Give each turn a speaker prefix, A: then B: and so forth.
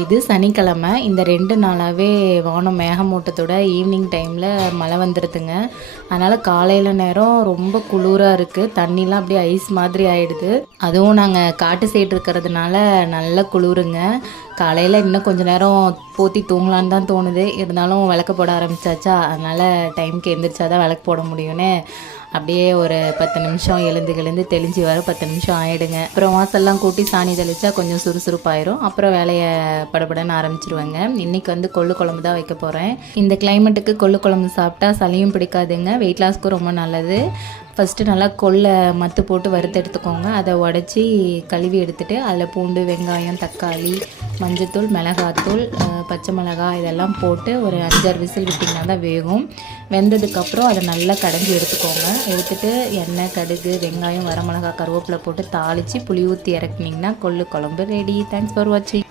A: இது சனிக்கிழமை. இந்த ரெண்டு நாளாகவே வானம் மேகமூட்டத்தோட ஈவினிங் டைமில் மழை வந்துடுதுங்க அதனால் காலையில் நேரம் ரொம்ப குளிராக இருக்குது தண்ணிலாம் அப்படியே ஐஸ் மாதிரி ஆயிடுது. அதுவும் நாங்கள் காட்டு சைடு இருக்கிறதுனால நல்ல குளிருங்க. காலையில் இன்னும் கொஞ்சம் நேரம் போத்தி தூங்கலான்னு தான் தோணுது. இருந்தாலும் விளக்கு போட ஆரம்பிச்சாச்சா? அதனால் டைமுக்கு எந்திரிச்சா தான் விளக்கு போட முடியும்னு அப்படியே ஒரு பத்து நிமிஷம் எழுந்து எழுந்து தெளிஞ்சு வர பத்து நிமிஷம் ஆயிடுங்க. அப்புறம் வாசல்லாம் கூட்டி சாணி தெளிச்சா கொஞ்சம் சுறுசுறுப்பாயிரும். அப்புறம் வேலையை படபடன்னு ஆரம்பிச்சிருவேங்க. இன்னைக்கு வந்து கொள்ளு குழம்பு தான் வைக்க போகிறேன் இந்த கிளைமேட்டுக்கு கொள்ளு குழம்பு சாப்பிட்டா சளியும் பிடிக்காதுங்க. வெயிட் லாஸ்க்கும் ரொம்ப நல்லது. ஃபஸ்ட்டு நல்லா கொல்லை மத்து போட்டு வறுத்து எடுத்துக்கோங்க. அதை உடச்சி கழுவி எடுத்துட்டு அதில் பூண்டு வெங்காயம் தக்காளி மஞ்சத்தூள் மிளகாத்தூள் பச்சை மிளகாய் இதெல்லாம் போட்டு ஒரு அஞ்சாறு விசில் விட்டிங்கன்னா தான் வேகும். வெந்ததுக்கப்புறம் அதை நல்லா கடைஞ்சி எடுத்துக்கோங்க. எடுத்துகிட்டு எண்ணெய் கடுகு வெங்காயம் வரமிளகாய் கருவேப்பிலை போட்டு தாளித்து புளி ஊற்றி இறக்குனிங்கன்னா கொள்ளு குழம்பு ரெடி தேங்க்ஸ் ஃபார் வாட்சிங்